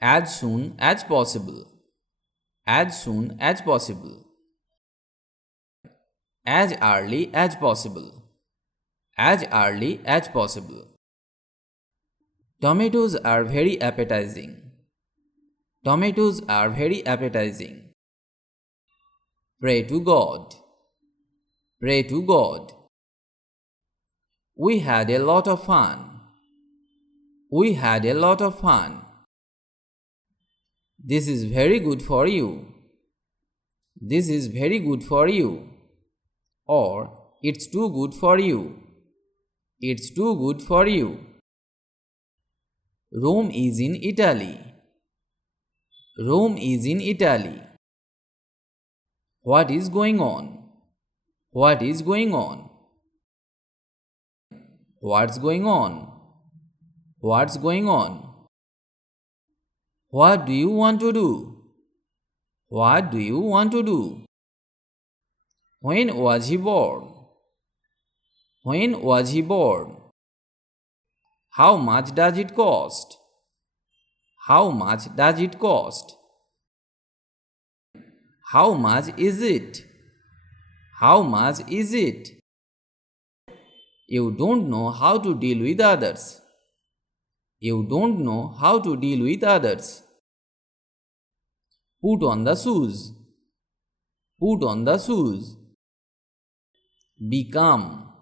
As soon as possible. As soon as possible. As early as possible. As early as possible. Tomatoes are very appetizing. Tomatoes are very appetizing. Pray to God. Pray to God. We had a lot of fun. We had a lot of fun. This is very good for you. This is very good for you. Or it's too good for you. It's too good for you. Rome is in Italy. Rome is in Italy. What is going on? What is going on? What's going on? What's going on? What do you want to do? What do you want to do? When was he born? When was he born? How much does it cost? How much does it cost? How much is it? How much is it? You don't know how to deal with others. You don't know how to deal with others. Put on the shoes. Put on the shoes. Become.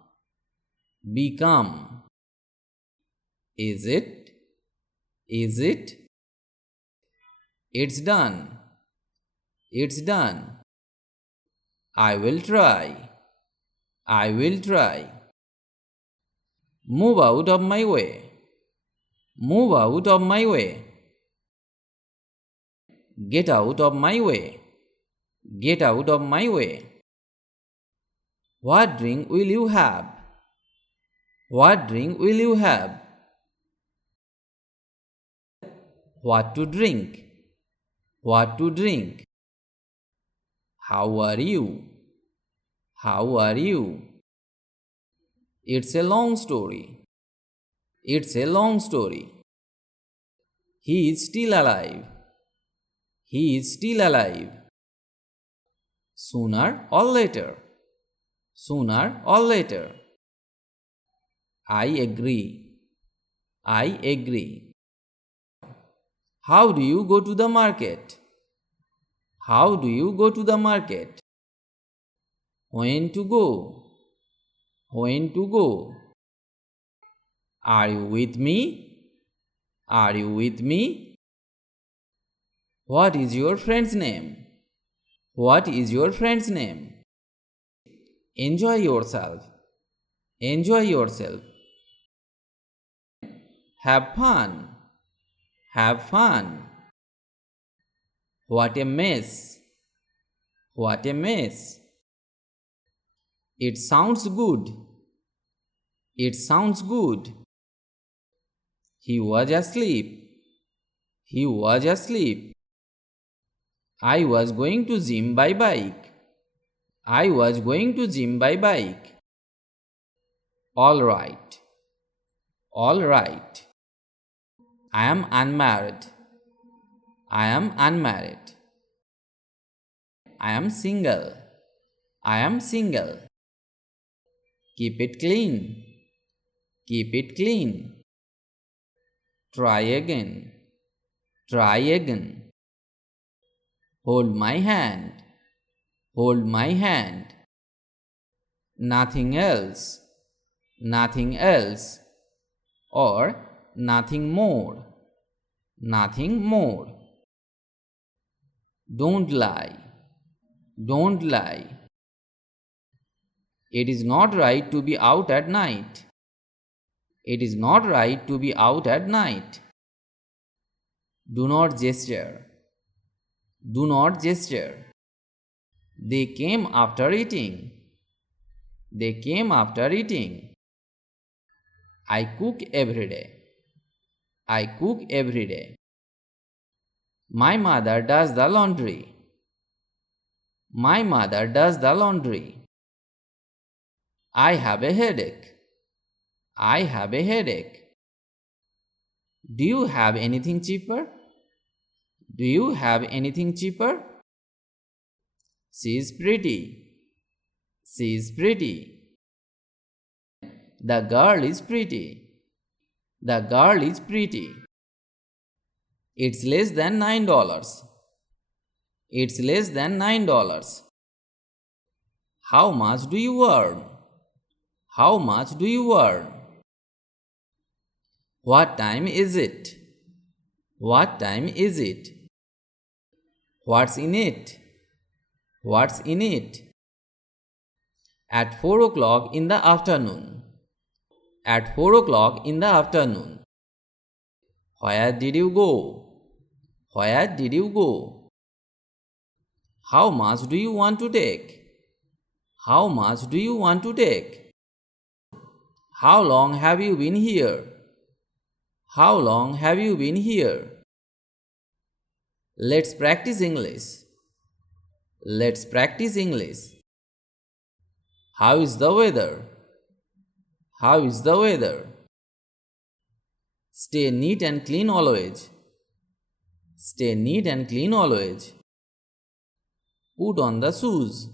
Become. Is it? Is it? It's done. It's done. I will try. I will try. Move out of my way. Move out of my way. Get out of my way. Get out of my way. What drink will you have? What drink will you have? What to drink? What to drink? How are you? How are you? It's a long story. It's a long story. He is still alive. He is still alive. Sooner or later. Sooner or later. I agree. I agree. How do you go to the market? How do you go to the market? When to go? When to go? Are you with me? Are you with me? What is your friend's name? What is your friend's name? Enjoy yourself. Enjoy yourself. Have fun. Have fun. What a mess. What a mess. It sounds good. It sounds good. He was asleep. He was asleep. I was going to gym by bike. I was going to gym by bike. All right. All right. I am unmarried. I am unmarried. I am single. I am single. Keep it clean. Keep it clean. Try again. Try again. Hold my hand. Hold my hand. Nothing else. Nothing else. Or nothing more. Nothing more. Don't lie. Don't lie. It is not right to be out at night. It is not right to be out at night. Do not gesture. Do not gesture. They came after eating. They came after eating. I cook every day. I cook every day. My mother does the laundry. My mother does the laundry. I have a headache. I have a headache. Do you have anything cheaper? Do you have anything cheaper? She is pretty. She is pretty. The girl is pretty. The girl is pretty. It's less than $9. It's less than $9. How much do you earn? How much do you earn? What time is it? What time is it? What's in it? What's in it? At 4 o'clock in the afternoon. At 4 o'clock in the afternoon. Where did you go? Where did you go? How much do you want to take? How much do you want to take? How long have you been here? How long have you been here? Let's practice English. Let's practice English. How is the weather? How is the weather? Stay neat and clean always. Stay neat and clean always. Put on the shoes.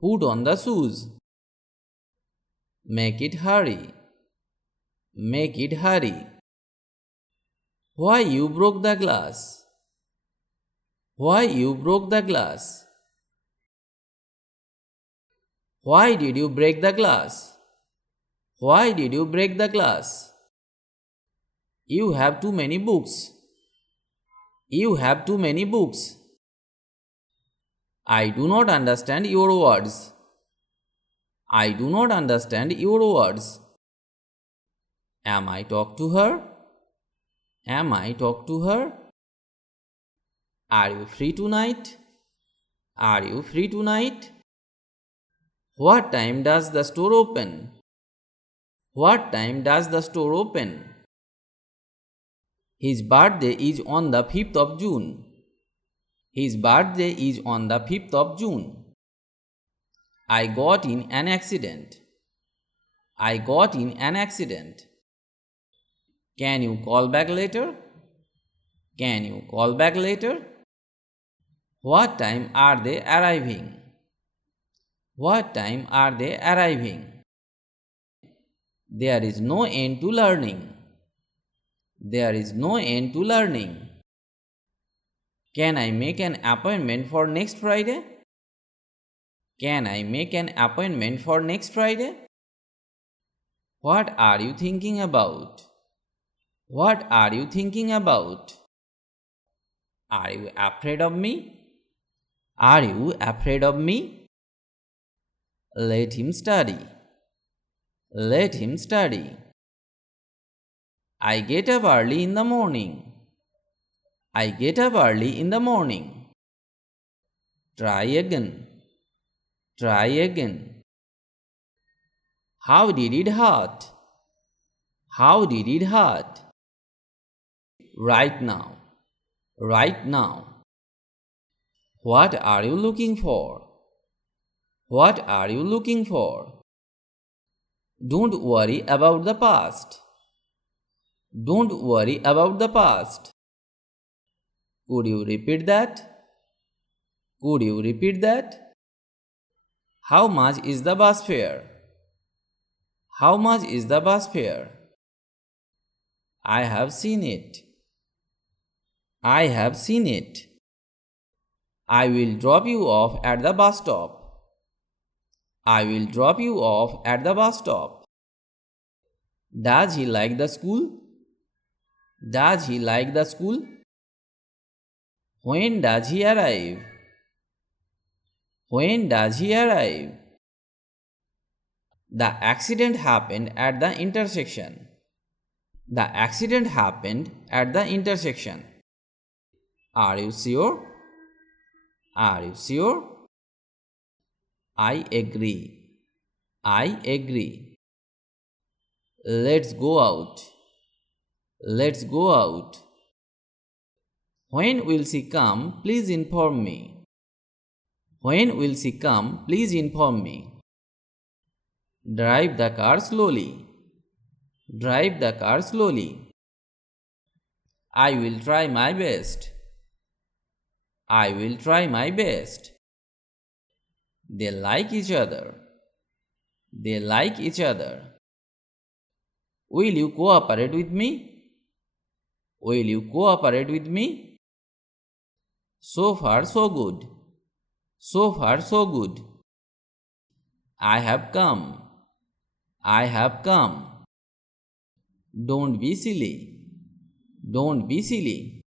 Put on the shoes. Make it hurry. Make it hurry. Why you broke the glass? Why you broke the glass? Why did you break the glass? Why did you break the glass? You have too many books. You have too many books. I do not understand your words. I do not understand your words. Am I talk to her? Am I talk to her? Are you free tonight? Are you free tonight? What time does the store open? What time does the store open? His birthday is on the 5th of June. His birthday is on the 5th of June. I got in an accident. I got in an accident. Can you call back later? Can you call back later? What time are they arriving? What time are they arriving? There is no end to learning. There is no end to learning. Can I make an appointment for next Friday? Can I make an appointment for next Friday? What are you thinking about? What are you thinking about? Are you afraid of me? Are you afraid of me? Let him study. Let him study. I get up early in the morning. I get up early in the morning. Try again. Try again. How did it hurt? How did it hurt? Right now. Right now. What are you looking for? What are you looking for? Don't worry about the past. Don't worry about the past. Could you repeat that? Could you repeat that? How much is the bus fare? How much is the bus fare? I have seen it. I have seen it. I will drop you off at the bus stop. I will drop you off at the bus stop. Does he like the school? Does he like the school? When does he arrive? When does he arrive? The accident happened at the intersection. The accident happened at the intersection. Are you sure? Are you sure? I agree. I agree. Let's go out. Let's go out. When will she come? Please inform me. When will she come? Please inform me. Drive the car slowly. Drive the car slowly. I will try my best. I will try my best. They like each other. They like each other. Will you cooperate with me? Will you cooperate with me? So far, so good. So far, so good. I have come. I have come. Don't be silly. Don't be silly.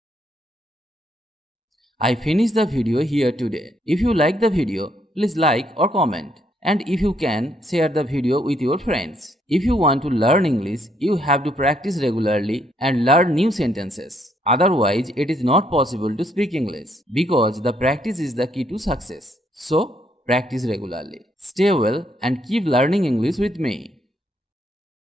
I finished the video here today. If you like the video, please like or comment. And if you can, share the video with your friends. If you want to learn English, you have to practice regularly and learn new sentences. Otherwise, it is not possible to speak English because the practice is the key to success. So, practice regularly. Stay well and keep learning English with me.